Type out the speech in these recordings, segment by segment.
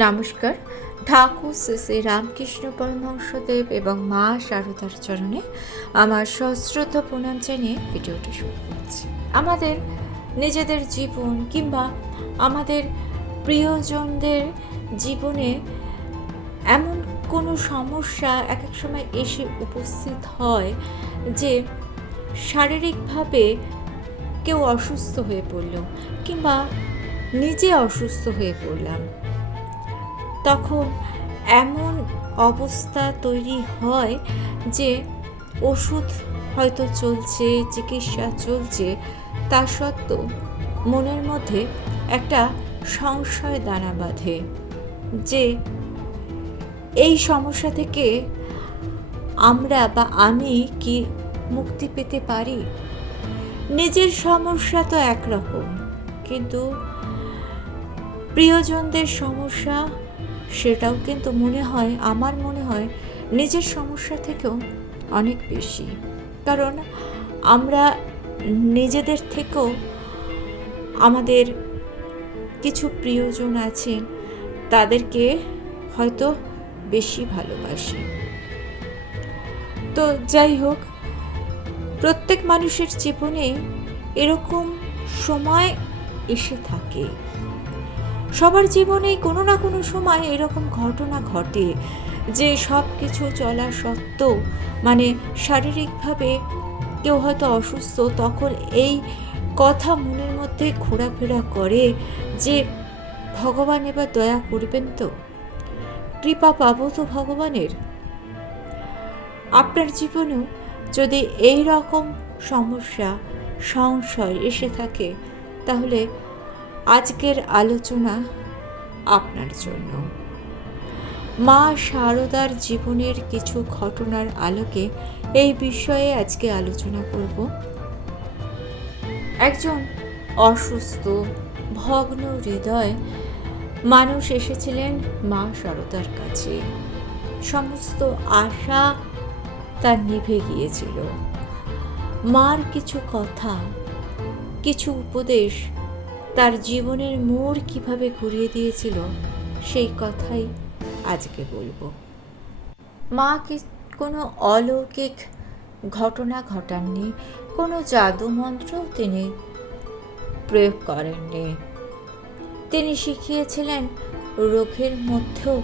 নমস্কার। ঠাকুর শ্রী শ্রী রামকৃষ্ণ পরমহংসদেব এবং মা শারদার চরণে আমার সশ্রদ্ধ প্রণাম জানিয়ে ভিডিওটি শুরু করছি। আমাদের নিজেদের জীবন কিংবা আমাদের প্রিয়জনদের জীবনে এমন কোনো সমস্যা এক এক সময় এসে উপস্থিত হয় যে শারীরিকভাবে কেউ অসুস্থ হয়ে পড়ল কিংবা নিজে অসুস্থ হয়ে পড়লাম। তখন এমন অবস্থা তৈরি হয় যে ওষুধ হয়তো চলছে, চিকিৎসা চলছে, তা সত্ত্বেও মনের মধ্যে একটা সংশয় দানা বাঁধে যে এই সমস্যা থেকে আমরা বা আমি কি মুক্তি পেতে পারি। নিজের সমস্যা তো একরকম, কিন্তু প্রিয়জনদের সমস্যা সেটাও কিন্তু আমার মনে হয় নিজের সমস্যা থেকেও অনেক বেশি। কারণ আমরা নিজেদের থেকেও আমাদের কিছু প্রিয়জন আছেন, তাদেরকে হয়তো বেশি ভালোবাসি। তো যাই হোক, প্রত্যেক মানুষের জীবনে এরকম সময় এসে থাকে। সবার জীবনেই কোনো না কোনো সময় এরকম ঘটনা ঘটে যে সব কিছু চলা সত্ত্বেও শারীরিকভাবে কেউ হয়তো অসুস্থ, তখন এই কথা মনের মধ্যে ঘোরাফেরা করে যে ভগবান এবার দয়া করবেন তো, কৃপা পাবো তো ভগবানের। আপনার জীবনেও যদি এই রকম সমস্যা সংশয় এসে থাকে, তাহলে আজকের আলোচনা আপনার জন্য। মা শারদার জীবনের কিছু ঘটনার আলোকে এই বিষয়ে আজকে আলোচনা করব। একজন অসুস্থ ভগ্ন হৃদয় মানুষ এসেছিলেন মা শারদার কাছে। সমস্ত আশা তার নিভে গিয়েছিল। মার কিছু কথা, কিছু উপদেশ তার জীবনের মোড় কিভাবে ঘুরিয়ে দিয়েছিল, সেই কথাই আজকে বলবো। মা কি কোনো অলৌকিক ঘটনা ঘটাননি, কোনো জাদু মন্ত্র তিনি প্রয়োগ করেননি। তিনি শিখিয়েছিলেন রোগের মধ্যেও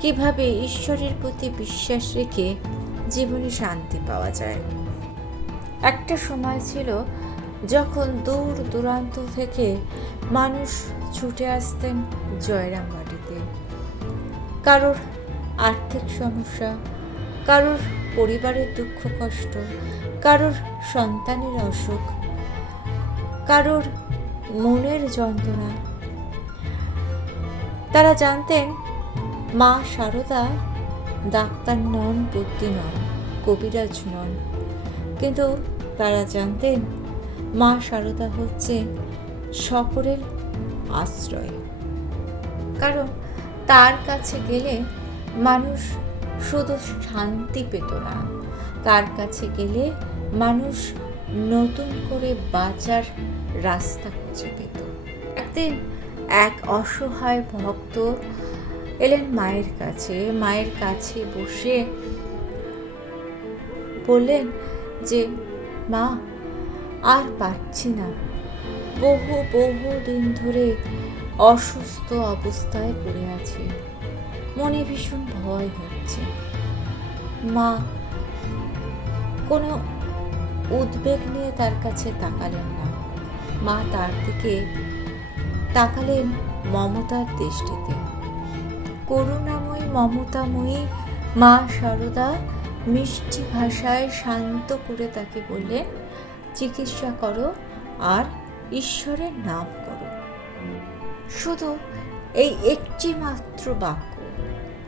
কিভাবে ঈশ্বরের প্রতি বিশ্বাস রেখে জীবনে শান্তি পাওয়া যায়। একটা সময় ছিল যখন দূর দূরান্ত থেকে মানুষ ছুটে আসতেন জয়রামবাটিতে। কারোর আর্থিক সমস্যা, কারোর পরিবারের দুঃখ কষ্ট, কারোর সন্তানের অসুখ, কারোর মনের যন্ত্রণা। তারা জানতেন মা শারদা ডাক্তার নন, বুদ্ধি নন, কবিরাজ নন, কিন্তু তারা জানতেন মা শারদা হচ্ছে সকলের আশ্রয়। কারণ তার কাছে গেলে মানুষ শুধু শান্তি পেত না, তার কাছে গেলে মানুষ নতুন করে বাঁচার রাস্তা খুঁজে পেত। একদিন এক অসহায় ভক্ত এলেন মায়ের কাছে বসে বললেন যে মা, আর পারছি না, বহু দিন ধরে অসুস্থ অবস্থায় পড়ে আছি, মনে ভীষণ ভয় হচ্ছে। মা কোনো উদ্বেগ নিয়ে তার কাছে তাকালেন না। মা তার দিকে তাকালেন মমতার দৃষ্টিতে। করুণাময়ী মমতাময়ী মা শারদা মিষ্টি ভাষায় শান্ত করে তাকে বললেন, চিকিৎসা করো আর ঈশ্বরের নাম করো। শুধু এই একটি মাত্র বাক্য,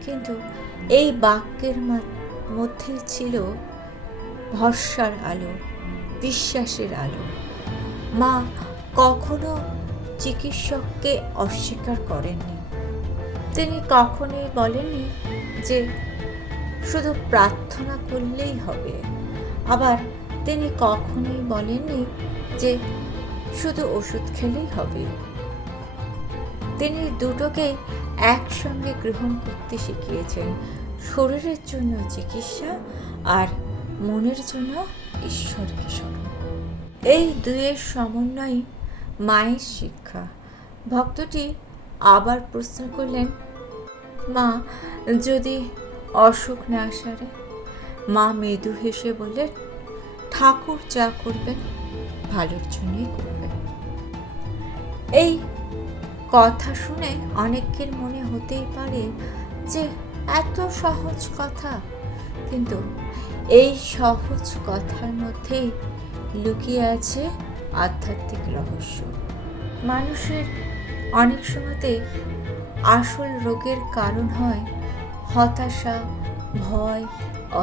কিন্তু এই বাক্যের মধ্যে ছিল ভরসার আলো, বিশ্বাসের আলো। মা কখনো চিকিৎসককে অস্বীকার করেননি। তিনি কখনোই বলেননি যে শুধু প্রার্থনা করলেই হবে। আবার তিনি কখনোই বলেননি যে শুধু ওষুধ খেলেই হবে। তিনি দুটোকেই একসঙ্গে গ্রহণ করতে শিখিয়েছেন। শরীরের জন্য চিকিৎসা আর মনের জন্য ঈশ্বরকে স্মরণ। এই দুয়ের সমন্বয় মায়ের শিক্ষা। ভক্তটি আবার প্রশ্ন করলেন, মা, যদি অসুখ না সারে? মা মৃদু হেসে বললেন, ঠাকুর যা করবেন ভালোর জন্যই করবেন। এই কথা শুনে অনেকের মনে হতেই পারে যে এত সহজ কথা, কিন্তু এই সহজ কথার মধ্যেই লুকিয়ে আছে আধ্যাত্মিক রহস্য। মানুষের অনেক সময়তে আসল রোগের কারণ হয় হতাশা, ভয়,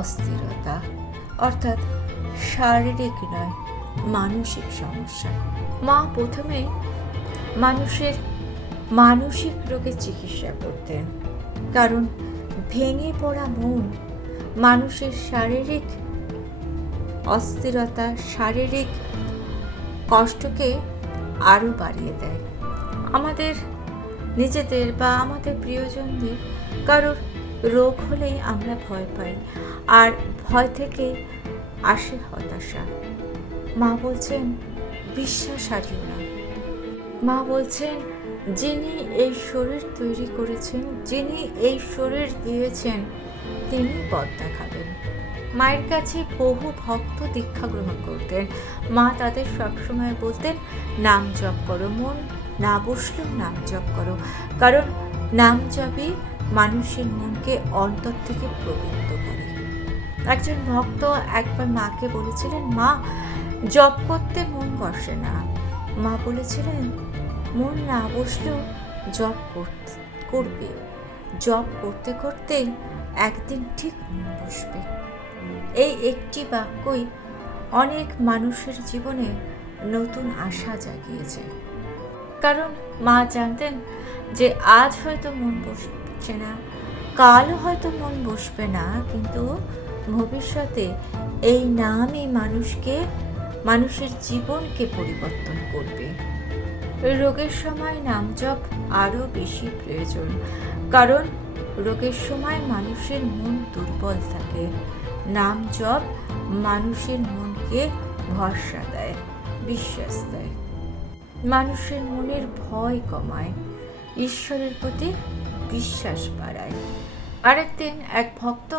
অস্থিরতা, অর্থাৎ শারীরিক নয়, মানসিক সমস্যা। মা প্রথমে মানুষের মানসিক রোগের চিকিৎসা করতেন, কারণ ভেঙে পড়া মন মানুষের শারীরিক অস্থিরতা, শারীরিক কষ্টকে আরও বাড়িয়ে দেয়। আমাদের নিজেদের বা আমাদের প্রিয়জনদের কারোর রোগ হলেই আমরা ভয় পাই, আর ভয় থেকে আসে হতাশা। মা বলছেন, বিশ্বাস হারিও না। মা বলছেন, যিনি এই শরীর তৈরি করেছেন, যিনি এই শরীর দিয়েছেন, তিনি পথ দেখাবেন। মায়ের কাছে বহু ভক্ত দীক্ষা গ্রহণ করতেন। মা তাদের সবসময় বলতেন, নাম জপ করো, মন না বসলেও নাম জপ করো, কারণ নাম জপই মানুষের মনকে অন্তর থেকে প্রবৃত্ত করে। একজন ভক্ত একবার মাকে বলেছিলেন, মা, জপ করতে মন বসে না। মা বলেছিলেন, মন না বসলেও জপ করবে, জপ করতে করতে একদিন ঠিক মন বসবে। এই একটি বাক্যই অনেক মানুষের জীবনে নতুন আশা জাগিয়েছে। কারণ মা জানতেন যে আজ হয়তো মন বসছে না, কালও হয়তো মন বসবে না, কিন্তু ভবিষ্যতে এই নামই মানুষের জীবনকে পরিবর্তন করবে। রোগের সময় নাম জপ আরও বেশি প্রয়োজন, কারণ রোগের সময় মানুষের মন দুর্বল থাকে। নাম জপ মানুষের মনকে ভরসা দেয়, বিশ্বাস দেয়, মানুষের মনের ভয় কমায়, ঈশ্বরের প্রতি বিশ্বাস বাড়ায়। আরেকদিন এক ভক্ত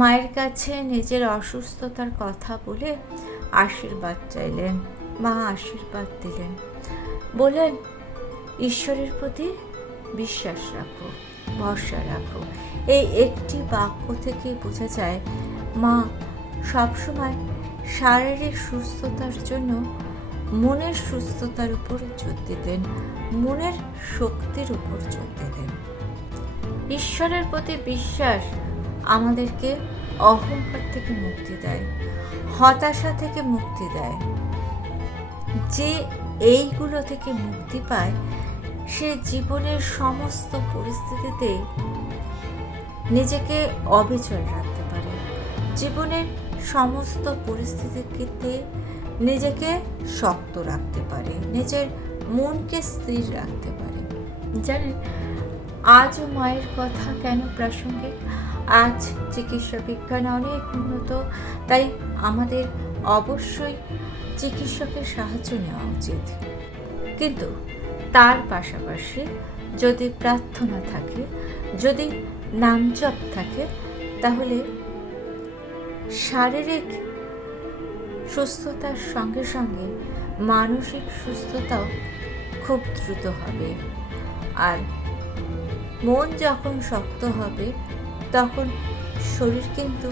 মায়ের কাছে নিজের অসুস্থতার কথা বলে আশীর্বাদ চাইলেন। মা আশীর্বাদ দিলেন, বললেন, ঈশ্বরের প্রতি বিশ্বাস রাখো, ভরসা রাখো। এই একটি বাক্য থেকে বোঝা যায় মা সবসময় শারীরিক সুস্থতার জন্য মনের সুস্থতার উপর জোর দিতেন, মনের শক্তির উপর জোর দিতেন। ঈশ্বরের প্রতি বিশ্বাস আমাদেরকে অহংকার থেকে মুক্তি দেয়, হতাশা থেকে মুক্তি দেয়। যে এইগুলো থেকে মুক্তি পায় সে জীবনের সমস্ত পরিস্থিতিতে নিজেকে অবিচল রাখতে পারে, জীবনের সমস্ত পরিস্থিতিতে নিজেকে শক্ত রাখতে পারে, নিজের মনকে স্থির রাখতে পারে। জানেন, আজও মায়ের কথা কেন প্রাসঙ্গিক? আজ চিকিৎসা বিজ্ঞান অনেক উন্নত, তাই আমাদের অবশ্যই চিকিৎসকের সাহায্য নেওয়া উচিত। কিন্তু তার পাশাপাশি যদি প্রার্থনা থাকে, যদি নাম জপ থাকে, তাহলে শারীরিক সুস্থতার সঙ্গে সঙ্গে মানসিক সুস্থতাও খুব দ্রুত হবে। আর মন যখন শক্ত হবে তখন শরীর কিন্তু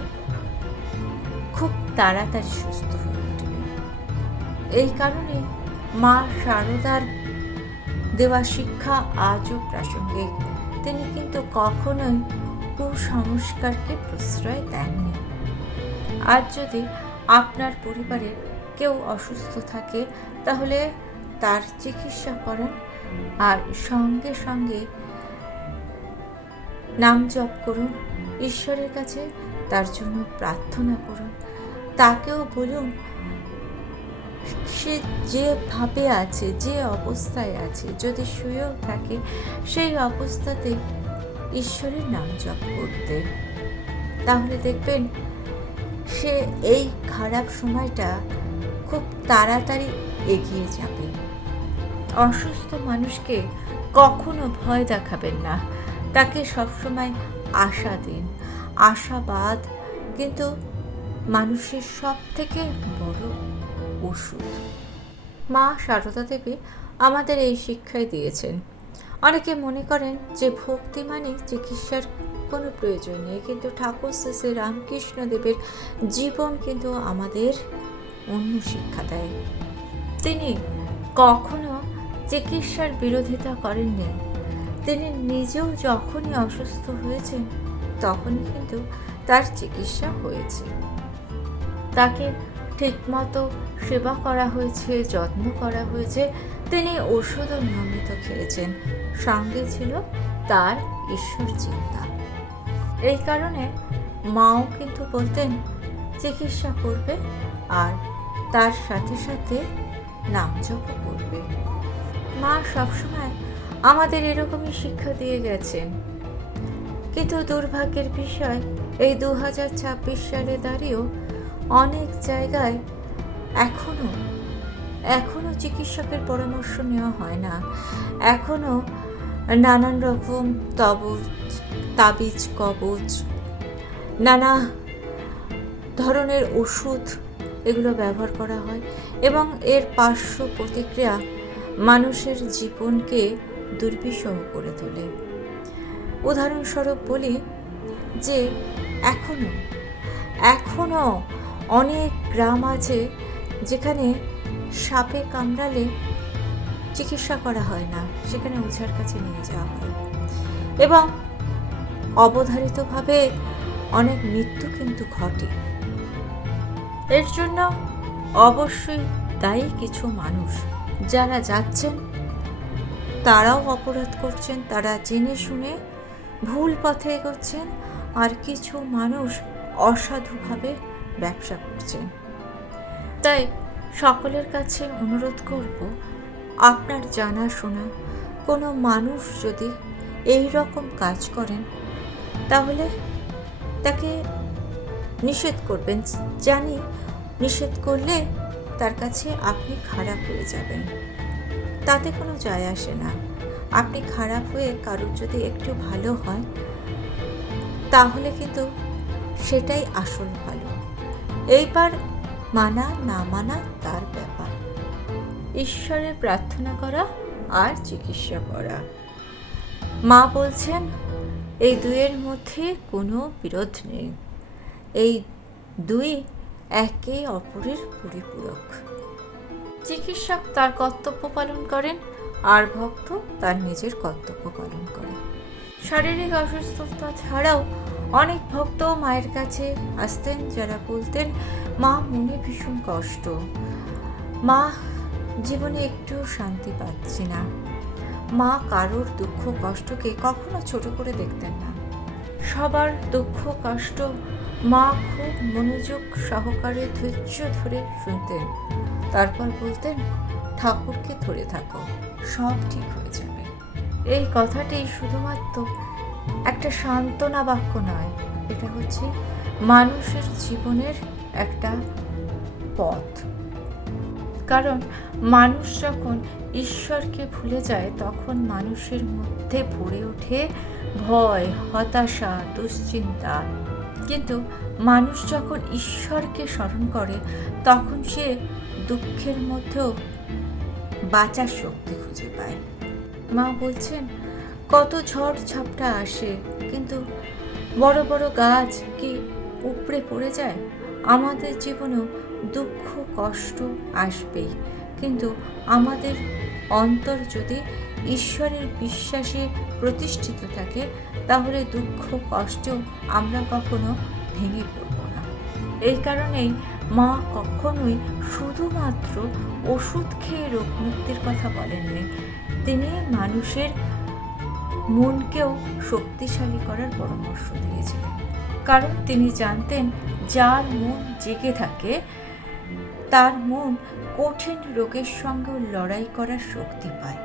খুব তাড়াতাড়ি সুস্থ হয়ে উঠবে। এই কারণে মা শারদার দেওয়া শিক্ষা আজও প্রাসঙ্গিক। তিনি কিন্তু কখনোই কুসংস্কারকে প্রশ্রয় দেননি। আজ যদি আপনার পরিবারে কেউ অসুস্থ থাকে, তাহলে তার চিকিৎসা করান, আর সঙ্গে সঙ্গে নাম জপ করুন, ঈশ্বরের কাছে তার জন্য প্রার্থনা করুন। তাকেও বলুন, সে যেভাবে আছে, যে অবস্থায় আছে, যদি শুয়েও থাকে সেই অবস্থাতে ঈশ্বরের নাম জপ করতে, তাহলে দেখবেন সে এই খারাপ সময়টা খুব তাড়াতাড়ি এগিয়ে যাবে। অসুস্থ মানুষকে কখনো ভয় দেখাবেন না, তাকে সবসময় আশা দিন। আশাবাদ কিন্তু মানুষের সব থেকে বড় ওষুধ। মা সারদা দেবী আমাদের এই শিক্ষাই দিয়েছেন। অনেকে মনে করেন যে ভক্তি মানে চিকিৎসার কোনো প্রয়োজন নেই, কিন্তু ঠাকুর শ্রী শ্রী রামকৃষ্ণ দেবের জীবন কিন্তু আমাদের অন্য শিক্ষা দেয়। তিনি কখনো চিকিৎসার বিরোধিতা করেননি। তিনি নিজেও যখনই অসুস্থ হয়েছেন তখনই কিন্তু তার চিকিৎসা হয়েছে। তাকে ঠিকমতো সেবা করা হয়েছে, যত্ন করা হয়েছে, তিনি ওষুধও নিয়মিত খেয়েছেন, সঙ্গে ছিল তার ঈশ্বর চিন্তা। এই কারণে মাও কিন্তু বলতেন চিকিৎসা করবে আর তার সাথে সাথে নাম জপও করবে। মা সবসময় আমাদের এরকমই শিক্ষা দিয়ে গেছেন। কিন্তু দুর্ভাগ্যের বিষয়, এই 2026 সালে দাঁড়িয়েও অনেক জায়গায় এখনো চিকিৎসকের পরামর্শ নেওয়া হয় না। এখনো নানান রকম তাবিজ কবজ, নানা ধরনের ওষুধ এগুলো ব্যবহার করা হয় এবং এর পার্শ্ব প্রতিক্রিয়া মানুষের জীবনকে দুর্বিষহ করে তোলে। উদাহরণস্বরূপ বলি যে এখনো অনেক গ্রাম আছে যেখানে সাপে কামড়ালে চিকিৎসা করা হয় না, সেখানে ওঝার কাছে নিয়ে যাওয়া হয় এবং অবধারিতভাবে অনেক মৃত্যু কিন্তু ঘটে। এর জন্য অবশ্যই দায়ী কিছু মানুষ। যারা যাচ্ছেন তারাও অপরাধ করছেন, তারা জেনে শুনে ভুল পথে এগোচ্ছেন, আর কিছু মানুষ অসাধুভাবে ব্যবসা করছেন। তাই সকলের কাছে অনুরোধ করব, আপনার জানাশোনা কোনো মানুষ যদি এই রকম কাজ করেন তাহলে তাকে নিষেধ করবেন। জানি নিষেধ করলে তার কাছে আপনি খারাপ হয়ে যাবেন, তাতে কোনো যায় আসে না। আপনি খারাপ হয়ে কারোর যদি একটু ভালো হয় তাহলে কিন্তু সেটাই আসল ভালো। এইবার মানা না মানা তার ব্যাপার। ঈশ্বরের প্রার্থনা করা আর চিকিৎসা করা। মা বলছেন এই দুইয়ের মধ্যে কোনো বিরোধ নেই, এই দুই একে অপরের পরিপূরক। চিকিৎসক তার কর্তব্য পালন করেন আর ভক্ত তার নিজের কর্তব্য পালন করেন। শারীরিক অসুস্থতা ছাড়াও অনেক ভক্ত মায়ের কাছে আসতেন যারা বলতেন মা মনে ভীষণ কষ্ট, মা জীবনে একটু শান্তি পাচ্ছি না। মা কারোর দুঃখ কষ্টকে কখনো ছোট করে দেখতেন না, সবার দুঃখ কষ্ট মা খুব মনোযোগ সহকারে ধৈর্য ধরে শুনতেন। তারপর বলতেন ঠাকুরকে ধরে থাকো, সব ঠিক হয়ে যাবে। এই কথাটি শুধুমাত্র একটা সান্ত্বনা বাক্য নয়, এটা হচ্ছে মানুষের জীবনের একটা পথ। কারণ মানুষ যখন ঈশ্বরকে ভুলে যায় তখন মানুষের মধ্যে ভরে ওঠে ভয়, হতাশা, দুশ্চিন্তা। কিন্তু মানুষ যখন ঈশ্বরকে স্মরণ করে তখন সে দুঃখের মধ্যেও বাঁচার শক্তি খুঁজে পায়। মা বলছেন কত ঝড় ঝাপটা আসে, কিন্তু বড় বড় গাছ কি উপড়ে পড়ে যায়? আমাদের জীবনেও দুঃখ কষ্ট আসবেই, কিন্তু আমাদের অন্তর যদি ঈশ্বরের বিশ্বাসে প্রতিষ্ঠিত থাকে তাহলে দুঃখ কষ্টেও আমরা কখনো ভেঙে পড়ব না। এই কারণেই মা কখনোই শুধুমাত্র ওষুধ খেয়ে রোগ মুক্তির কথা বলেননি, তিনি মানুষের মনকেও শক্তিশালী করার পরামর্শ দিয়েছিলেন। কারণ তিনি জানতেন যার মন জেগে থাকে তার মন কঠিন রোগের সঙ্গেও লড়াই করার শক্তি পায়।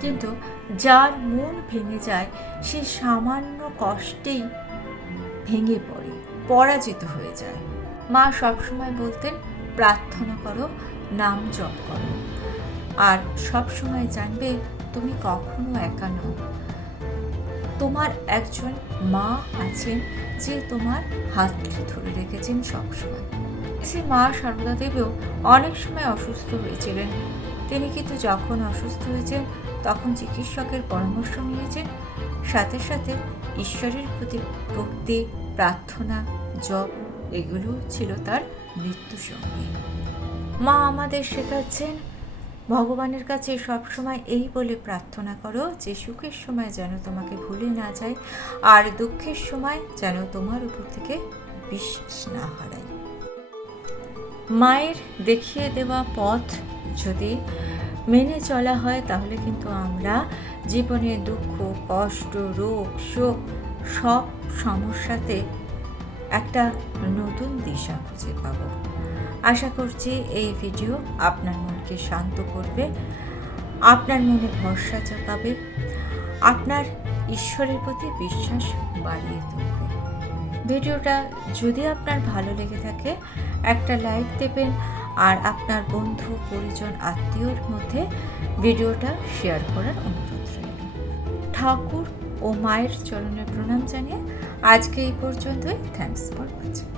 কিন্তু যার মন ভেঙে যায় সে সামান্য কষ্টেই ভেঙে পড়ে, পরাজিত হয়ে যায়। মা সবসময় বলতেন, প্রার্থনা করো, নাম জপ করো, আর সবসময় জানবে তুমি কখনো একা নও। তোমার একজন মা আছেন যে তোমার হাতকে ধরে রেখেছেন সবসময়। সে মা সারদা দেবীও অনেক সময় অসুস্থ হয়েছিলেন। তিনি কিন্তু যখন অসুস্থ হয়েছেন তখন চিকিৎসকের পরামর্শ নিয়েছেন, সাথে সাথে ঈশ্বরের প্রতি ভক্তি, প্রার্থনা, জপ এগুলো ছিল তার মৃত্যু সঙ্গী। মা আমাদের শেখাচ্ছেন ভগবানের কাছে সবসময় এই বলে প্রার্থনা করো যে সুখের সময় যেন তোমাকে ভুলে না যায়, আর দুঃখের সময় যেন তোমার উপর থেকে বিশ্বাস না হারায়। মায়ের দেখিয়ে দেওয়া পথ যদি মেনে চলা হয় তাহলে কিন্তু আমরা জীবনে দুঃখ, কষ্ট, রোগ, শোক সব সমস্যাতে একটা নতুন দিশা খুঁজে পাব। আশা করছি এই ভিডিও আপনার মনকে শান্ত করবে, আপনার মনে ভরসা জাগাবে, আপনার ঈশ্বরের প্রতি বিশ্বাস বাড়িয়ে তুলবে। ভিডিওটা যদি আপনার ভালো লেগে থাকে একটা লাইক দেবেন, আর আপনার বন্ধু, পরিজন, আত্মীয়র মধ্যে ভিডিওটা শেয়ার করার অনুরোধ রইল। ঠাকুর ও মায়ের চরণে প্রণাম জানিয়ে আজকে এই পর্যন্তই। Thanks for watching.